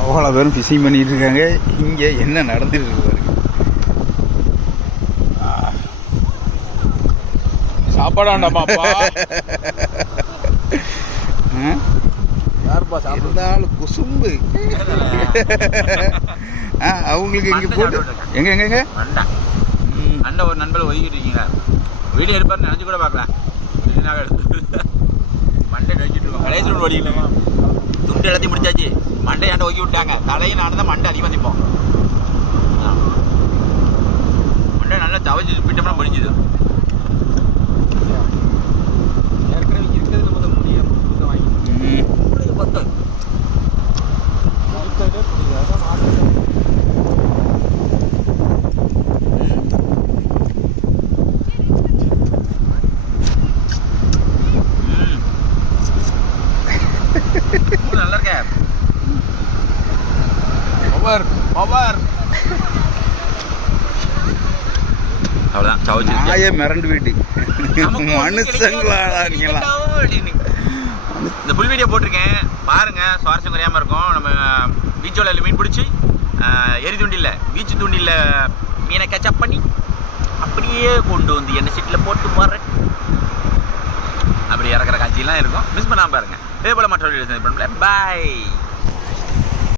அவ்வளோ பேரும் ஃபிஷிங் பண்ணிட்டு இருக்காங்க. இங்கே என்ன நடந்துட்டு இருக்கு பாருங்க. சாப்பாடாண்டாமாப்பா இருந்தாலும் குசும்பு அவங்களுக்கு இங்கே போட்டு எங்க அண்ணன் ஒரு நண்பர் ஒதுக்கிட்டு இருக்கீங்க. வீடியோ எடுப்பாரு நினைச்சு கூட பார்க்கலாம். மண்டை வச்சுட்டு இருக்கோம். கடைசியில் ஓடிக்கலாமா துண்டு எல்லாத்தையும் முடிச்சாச்சு. மண்டை ஆண்ட ஒதுக்கி விட்டாங்க. தலையும் நான் தான் மண்டை அதிகமாக நிற்போம். மண்டை நல்லா தவச்சு பிட்டோம்னா முடிஞ்சுது. ஏற்கனவே இருக்கிறது நம்ம முடியும் வாங்கி 10 நல்லா இருக்க. பவர் பவர் அவ்வளோதான். சவுச்சு நாயே மிரண்டு வீட்டு மனுஷங்களா நீங்களா? இந்த புல் வீடியோ போட்டிருக்கேன் பாருங்க. சுவாரஸ்யம் குறையாமல் இருக்கும். நம்ம பீச்சோல மீன் பிடிச்சி எரி தூண்டில் பீச்சு தூண்டில் மீனை கேச்சப் பண்ணி அப்படியே கொண்டு வந்து எண்ணெய் சீட்டில் போட்டு போடுறேன். அப்படி இறக்குற காட்சியெல்லாம் இருக்கும். மிஸ் பண்ணாமல் பாருங்க. இதே போல் மற்ற வீடியோ பாய்.